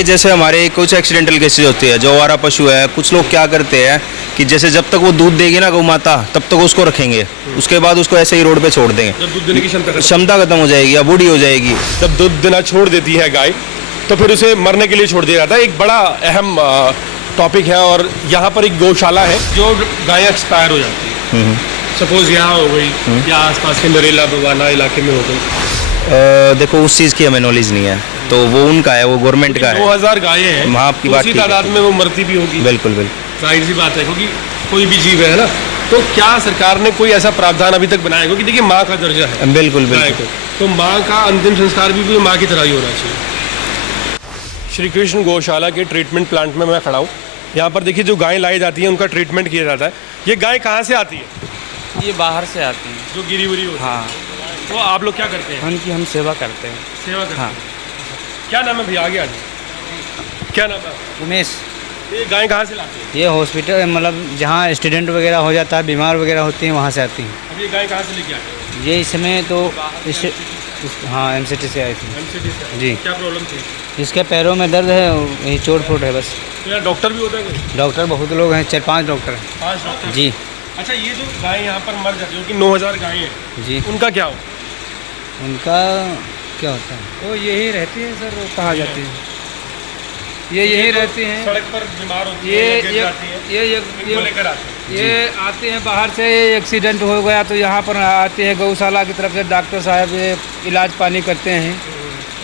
ये जैसे हमारे कुछ एक्सीडेंटल केसेस होते हैं, जो आवारा पशु है, कुछ लोग क्या करते हैं कि जैसे जब तक वो दूध देगी ना गौ माता, तब तक उसको रखेंगे, उसके बाद उसको ऐसे ही रोड पे छोड़ देंगे। जब दूध देने की क्षमता खत्म हो जाएगी या बूढ़ी हो जाएगी। जब दूध देना छोड़ देती है गाय, तो फिर उसे मरने के लिए छोड़ दिया जाता है। एक बड़ा अहम टॉपिक है। और यहाँ पर एक गौशाला है जो गाय एक्सपायर हो जाती है, सपोज यहाँ हो गई या आसपास के नरेला बवाना इलाके में हो गई। देखो उस चीज़ की हमें नॉलेज नहीं है, तो वो उनका है, वो गवर्नमेंट का है। 2000 गायें हैं, वहाँ आपकी बात उसी ठीक है। तादाद में वो मरती भी होगी। बिल्कुल बिल्कुल जाहिर सी बात है, क्योंकि कोई भी जीव है ना। तो क्या सरकार ने कोई ऐसा प्रावधान अभी तक बनाया? क्योंकि देखिए माँ का दर्जा है बिल्कुल गाय बिल्कुल। को, तो माँ का अंतिम संस्कार भी माँ की तरह ही होना चाहिए। श्री कृष्ण गौशाला के ट्रीटमेंट प्लांट में मैं खड़ा हूँ। यहाँ पर देखिए जो गाय लाई जाती है उनका ट्रीटमेंट किया जाता है। ये गाय कहाँ से आती है? ये बाहर से आती हैं। जो गिरी हुई होती है। हाँ, तो आप लोग क्या करते हैं? उनकी हम सेवा करते हैं। सेवा करते हाँ। हैं। क्या नाम है भैया? आगे आगे। क्या नाम है? उमेश, ये गाय कहाँ से लाते हैं? ये हॉस्पिटल मतलब जहाँ एक्सीडेंट वगैरह हो जाता है, बीमार वगैरह होती हैं, वहाँ से आती हैं। अब ये गाय कहाँ से लेके आते हैं? ये इसमें तो हाँ MCT से आई थी MCT से। जी। क्या प्रॉब्लम थी? इसके पैरों में दर्द है, यही चोट फोट है बस। तो यहाँ डॉक्टर भी होता है कोई? डॉक्टर बहुत लोग हैं, 4-5 डॉक्टर हैं 5 डॉक्टर। जी। अच्छा, ये जो गाय यहाँ पर मर जाती है, कि 9000 गायें हैं, जी। उनका क्या हो? उनका क्या होता है? वो यही रहती है सर, वो कहा जाती है, ये यही रहती हैं। सड़क पर बीमार होती ये है, गिर जाती है, इनको लेकर आते हैं। ये आते हैं बाहर से, एक्सीडेंट हो गया तो यहाँ पर आते हैं गौशाला की तरफ से, डॉक्टर साहब ये इलाज पानी करते हैं।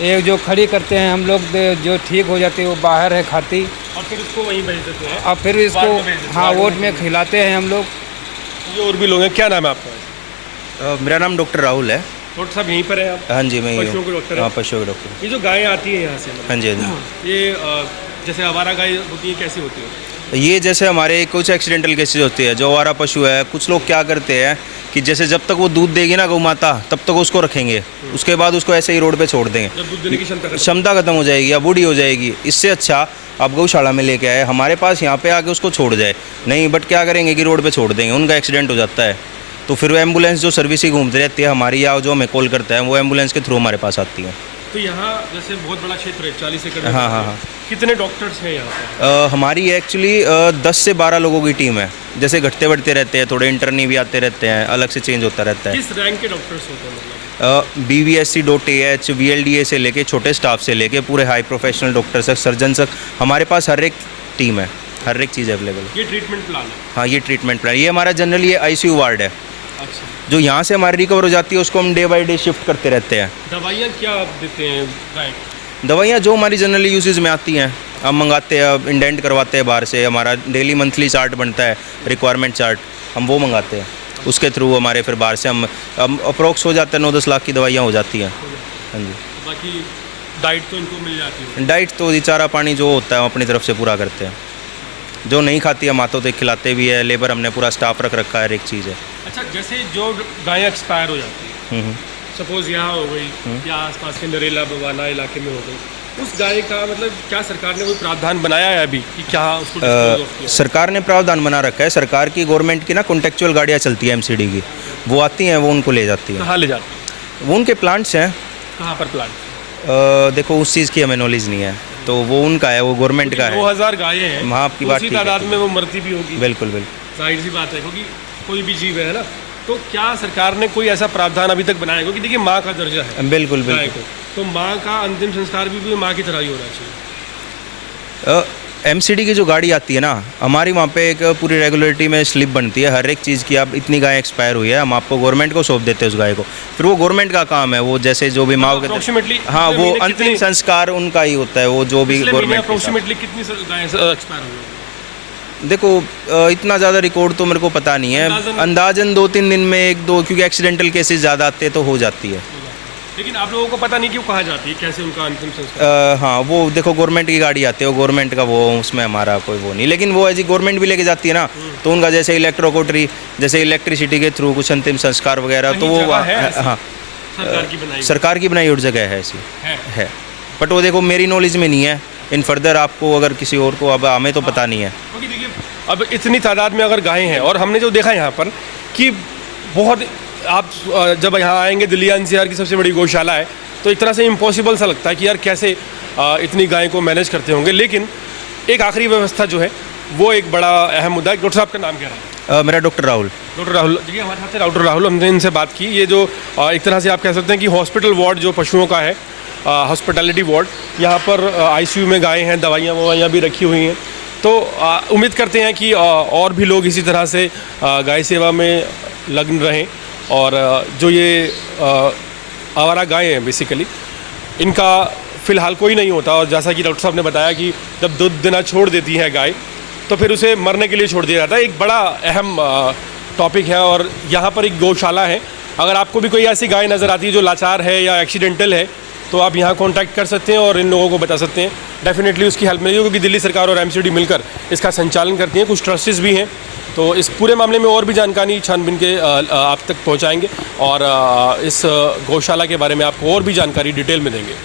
ये जो खड़ी करते हैं हम लोग, जो ठीक हो जाती है वो बाहर है खाती, और फिर उसको वहीं भेज देते हैं। और फिर इसको वार्ड में भेज देते हैं। हाँ वोट में खिलाते हैं हम लोग। ये और भी लोग हैं। क्या नाम है आपका? मेरा नाम डॉक्टर राहुल है। डॉक्टर साहब यहीं पर हैं आप? हाँ जी, मैं ही पशुओं के हूँ। डॉक्टर हैं? हाँ, पशुओं के डॉक्टर। ये जो गायें आती हैं यहाँ से, हाँ जी हाँ जी। ये जैसे आवारा गाय होती है, कैसी होती है? ये जैसे हमारे कुछ एक्सीडेंटल केसेस होते हैं, जो आवारा पशु है, कुछ लोग क्या करते हैं कि जैसे जब तक वो दूध देगी ना गौ माता, तब तक उसको रखेंगे, उसके बाद उसको ऐसे ही रोड पे छोड़ देंगे। जब दूध देने की क्षमता खत्म हो जाएगी या बूढ़ी हो जाएगी। इससे अच्छा आप गौशाला में लेके आए, हमारे पास यहाँ पे आके उसको छोड़ जाए नहीं, बट क्या करेंगे कि रोड पे छोड़ देंगे, उनका एक्सीडेंट हो जाता है। तो फिर वो एम्बुलेंस जो सर्विस ही घूमती रहती है हमारी, या जो हमें कॉल करता है, वो एम्बुलेंस के थ्रू हमारे पास आती है। तो यहाँ जैसे बहुत बड़ा क्षेत्र है, 40 एकड़ में। हाँ हाँ हाँ। कितने डॉक्टर्स हैं यहाँ पर? हमारी एक्चुअली 10 से 12 लोगों की टीम है। जैसे घटते बढ़ते रहते हैं, थोड़े इंटर्नी भी आते रहते हैं, अलग से चेंज होता रहता है। किस रैंक के डॉक्टर्स होते हैं? मतलब BVSC.AH VLDA से लेके छोटे स्टाफ से लेके पूरे हाई प्रोफेशनल डॉक्टर तक, सर्जन तक, हमारे पास हर एक टीम है, हर एक चीज़ अवेलेबल है। ये ट्रीटमेंट प्लान है? हाँ, ये ट्रीटमेंट प्लान, ये हमारा जनरली ये ICU वार्ड है। अच्छा। जो यहाँ से हमारी रिकवर हो जाती है उसको हम डे बाय डे शिफ्ट करते रहते हैं। दवाइयाँ क्या आप देते हैं गाय? दवाइयाँ जो हमारी जनरली यूजेज में आती हैं हम मंगाते हैं, अब इंडेंट करवाते हैं बाहर से, हमारा डेली मंथली चार्ट बनता है, रिक्वायरमेंट चार्ट, हम वो मंगाते हैं, उसके थ्रू हमारे फिर बाहर से हम अप्रोक्स हो जाते हैं, 9-10 लाख की दवाइयाँ हो जाती हैं। हाँ जी। बाकी डाइट तो इनको मिल जाती है? डाइट तो ये चारा पानी जो होता है हम अपनी तरफ से पूरा करते हैं, जो नहीं खाती हम हाथों से खिलाते भी है, लेबर हमने पूरा स्टाफ रख रखा है, हर एक चीज़ है। अच्छा, जैसे जो गाय एक्सपायर हो जाती है, सपोज यहाँ हो गई या आसपास के नरेला बवाना इलाके में हो गई, उस गाय का मतलब क्या सरकार ने कोई प्रावधान बनाया है अभी कि क्या उसको dispose of किया? सरकार ने प्रावधान बना रखा है। सरकार की गवर्नमेंट की ना कॉन्टेक्चुअल गाड़ियाँ चलती है MCD की, वो आती हैं, वो उनको ले जाती हैं। कहाँ ले जाते? वो उनके प्लांट्स हैं। कहाँ पर प्लांट? देखो उस चीज़ की हमें नॉलेज नहीं है, तो वो उनका है, वो गवर्नमेंट का है। 2000 गायें हैं, वहाँ आपकी बात उसी ठीक है। तादाद में वो मरती भी होगी। बिल्कुल बिल्कुल। जाहिर सी बात है, क्योंकि कोई भी जीव है ना। तो क्या सरकार ने कोई ऐसा प्रावधान अभी तक बनाया? क्योंकि देखिए माँ का दर्जा है बिल्कुल गाय बिल्कुल। को, तो माँ का अंतिम संस्कार भी माँ की तरह ही होना चाहिए। MCD की जो गाड़ी आती है ना, हमारी वहाँ पे एक पूरी रेगुलरिटी में स्लिप बनती है हर एक चीज़ की, आप इतनी गाय एक्सपायर हुई है, हम आपको गवर्नमेंट को सौंप देते हैं उस गाय को, फिर वो गवर्नमेंट का काम है, वो जैसे जो भी माँ के, अप्रोक्सीमेटली हाँ वो अंतिम संस्कार उनका ही होता है, वो जो भी गवर्नमेंट। अप्रोक्सीमेटली कितनी गायें एक्सपायर हुई? देखो इतना ज़्यादा रिकॉर्ड तो मेरे को पता नहीं है, अंदाजन 2-3 दिन में 1-2, क्योंकि एक्सीडेंटल केसेस ज़्यादा आते हैं तो हो जाती है। लेकिन आप लोगों को पता नहीं कि वो कहाँ जाती है, कैसे उनका अंतिम संस्कार? हाँ, वो देखो गवर्नमेंट की गाड़ी आती है, वो गवर्नमेंट का, वो उसमें हमारा कोई वो नहीं, लेकिन वो एज गवर्नमेंट भी लेके जाती है ना, तो उनका जैसे इलेक्ट्रोकोटरी, जैसे इलेक्ट्रिसिटी के थ्रू कुछ अंतिम संस्कार वगैरह, तो वो हाँ सरकार की बनाई और जगह है ऐसी है। बट वो देखो मेरी नॉलेज में नहीं है, इन फर्दर आपको अगर किसी और को, अब हमें तो पता नहीं है। क्योंकि देखिए अब इतनी तादाद में अगर गायें हैं, और हमने जो देखा यहाँ पर कि बहुत, आप जब यहाँ आएंगे, दिल्ली NCR की सबसे बड़ी गौशाला है, तो एक तरह से इम्पॉसिबल सा लगता है कि यार कैसे इतनी गाय को मैनेज करते होंगे। लेकिन एक आखिरी व्यवस्था जो है वो एक बड़ा अहम मुद्दा है। डॉक्टर साहब का नाम क्या है? मेरा डॉक्टर राहुल। डॉक्टर राहुल जी हमारे साथ है। डॉक्टर राहुल, हमने इनसे बात की। ये जो एक तरह से आप कह सकते हैं कि हॉस्पिटल वार्ड जो पशुओं का है, हॉस्पिटैलिटी वार्ड, यहाँ पर आईसीयू में गायें हैं, दवाइयाँ ववाइयाँ भी रखी हुई हैं। तो उम्मीद करते हैं कि और भी लोग इसी तरह से गाय सेवा में लग्न रहें और जो ये आवारा गायें हैं बेसिकली, इनका फ़िलहाल कोई नहीं होता। और जैसा कि डॉक्टर साहब ने बताया कि जब दूध देना छोड़ देती है गाय तो फिर उसे मरने के लिए छोड़ दिया जाता है। एक बड़ा अहम टॉपिक है और यहाँ पर एक गौशाला है। अगर आपको भी कोई ऐसी गाय नज़र आती है जो लाचार है या एक्सीडेंटल है तो आप यहाँ कांटेक्ट कर सकते हैं और इन लोगों को बता सकते हैं। डेफिनेटली उसकी हेल्प मिलेगी, क्योंकि दिल्ली सरकार और एमसीडी मिलकर इसका संचालन करती हैं। कुछ ट्रस्टीज भी हैं, तो इस पूरे मामले में और भी जानकारी छानबीन के आप तक पहुँचाएँगे और इस गौशाला के बारे में आपको और भी जानकारी डिटेल में देंगे।